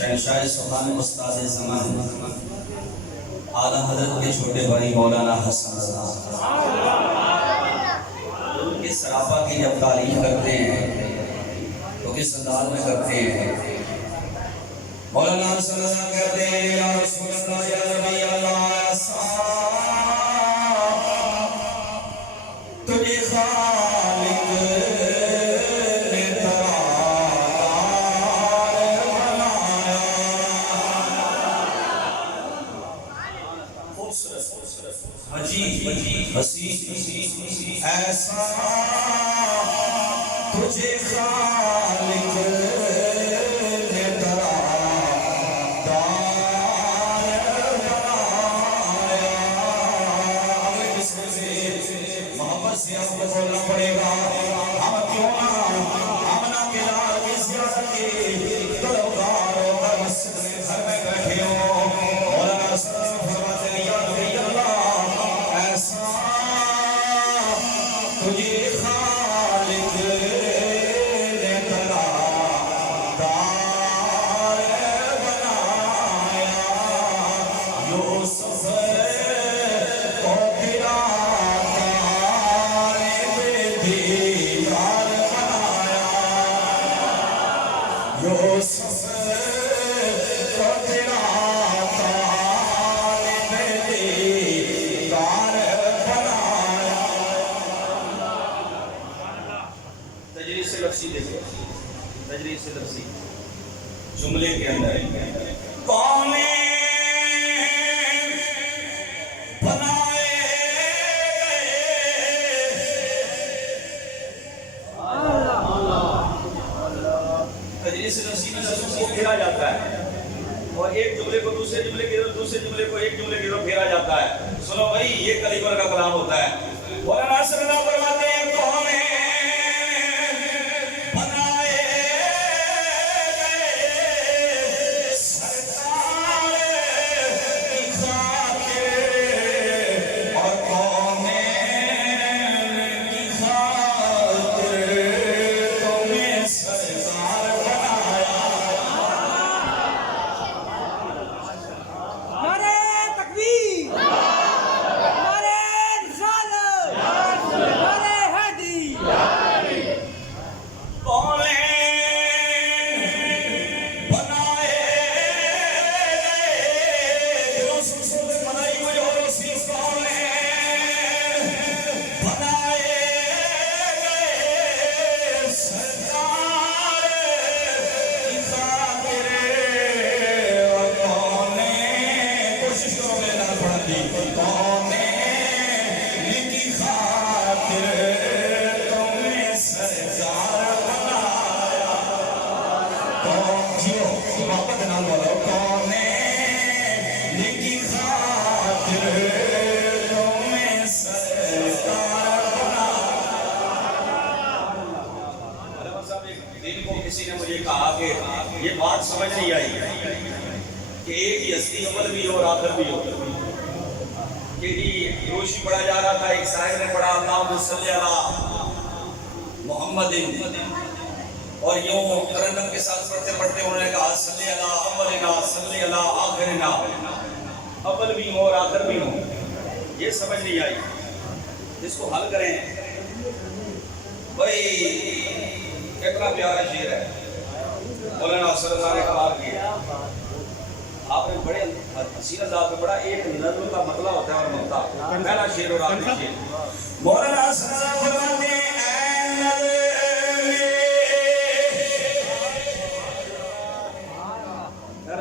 شہنشاہ سبحان استاد زمان اعلیٰ حضرت کے چھوٹے بھائی مولانا حسن ان کے سراپا کی جب تعریف کرتے ہیں تو کس انداز میں کرتے ہیں؟ مولانا حسن کہتے ہیں یا رسول اللہ یا نبی اللہ ایسا تجھے خالق ایسا تجھے خالق نے ترا دار بنایا۔ محبت سے آپ کو بولنا پڑے گا، ہم کیوں نہ آمنہ کے لال کی زیارت کی طلبگار ہو کر مسجد میں گھر میں بیٹھے ہو۔ مولانا صرف فرماتے ہیں یا نبی اللہ ایسا تجھے خالق نے ترا دار بنایا۔ یوسف کو گرا طالب دیدار بنایا۔ یوسف کو گرا طالب دیدار بنایا۔ تجریز سے لفظی دیکھو، تجریز سے لفظی جملے کے اندر کون بنائے تجریز سے لفظی میں لفظوں کو پھیرا جاتا ہے اور ایک جملے کو دوسرے جملے کی طرف، دوسرے جملے کو ایک جملے کی طرف پھیرا جاتا ہے۔ سنو بھائی، یہ کلیبر کا کلام ہوتا ہے۔ مولانا صلی اللہ فرماتے ہیں کون کسی نے مجھے کہا کہ یہ بات سمجھ نہیں آئی کہ ایک ہی ہستی اول بھی ہو اور آخر بھی ہو۔ کہ روشی پڑھا جا رہا تھا، ایک صاحب نے پڑھا اللہم صلی علی محمد، اور یوں ترنم کے ساتھ پڑھتے پڑھتے انہوں نے کہا صلی علی اولنا صلی علی آخرنا، اول بھی ہو اور آخر بھی ہو۔ یہ سمجھ نہیں آئی، اس کو حل کریں۔ بھائی کتنا پیارا شعر ہے، مولانا صلی اللہ نے کمال کیا۔ آپ نے بڑے حسین انداز میں پڑھا، ایک نظم کا مطلب ہوتا ہے اور مقطع، پہلا شعر اور آخری شعر۔ مولانا صلی اللہ فرماتے ہیں اے نظم،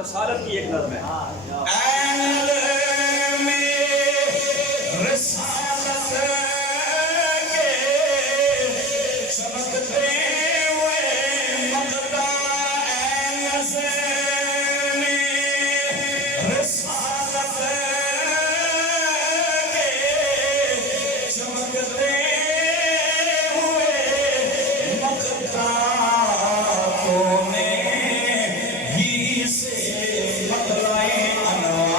رسالت کی ایک نظم ہے، اے نظم رسالت کے چمکتے سے مطلع انوار